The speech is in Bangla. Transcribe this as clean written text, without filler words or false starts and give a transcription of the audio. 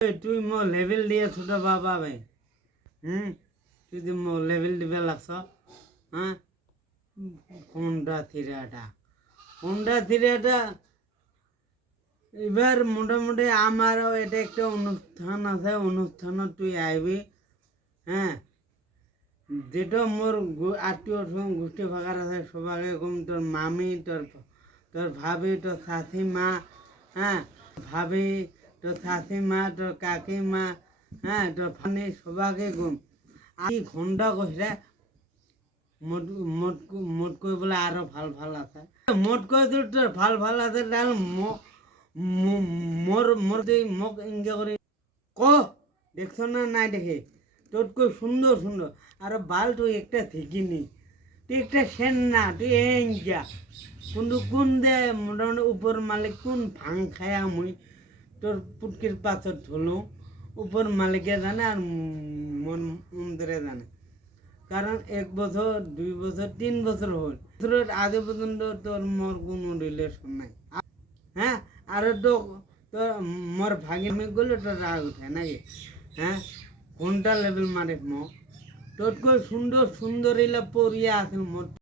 তুই মো লেভেল দিয়ে ছোট বাবা ভাই তুই যে মো লেভেল দিবে লাগছ হ্যাঁ কোনটা থিরাটা এবার মোটামুটি আমারও এটা একটা অনুষ্ঠান আছে অনুষ্ঠানত তুই আইবি হ্যাঁ যেটা মোর আত্মীয় গোষ্ঠী ভাগার আছে সবাইকে কম তোর মামি তোর ভাবি তোর শাশুমা হ্যাঁ ভাবি তোর শাশুমা তোর কাকিমা হ্যাঁ তোর ফানি সবাইকে কম আর ঘন্টা কইরা মোট মোট মোট কই বলে আরো ভাল আছে মোট কই তোর ভাল আছে তাহলে মোর মোর মোক ইঙ্গা করে ক দেখছো না নাই দেখে তোর কই সুন্দর সুন্দর আর বাল তুই একটা ঠিকিনি তুই একটা সেন না তুই ইঙ্গা কিন্তু কোন দে মোটামুটি উপর মালিক কোন ভাং খায়া মুই তোর পুটকির পাথর ধুলো উপর মালিকে জানে আর মন মন্দিরে জানে কারণ 1 বছর 2 বছর 3 বছর হল আগে পর্যন্ত তোর মোর কোনো রিলেশন নাই হ্যাঁ আর তো তোর মোর ভাগি মেয়ে গেলে তোর রাগ উঠে নাকি হ্যাঁ কোনটা লেভেল মারে মো তোর কই সুন্দর সুন্দর এলা পরিয়া আছে মোর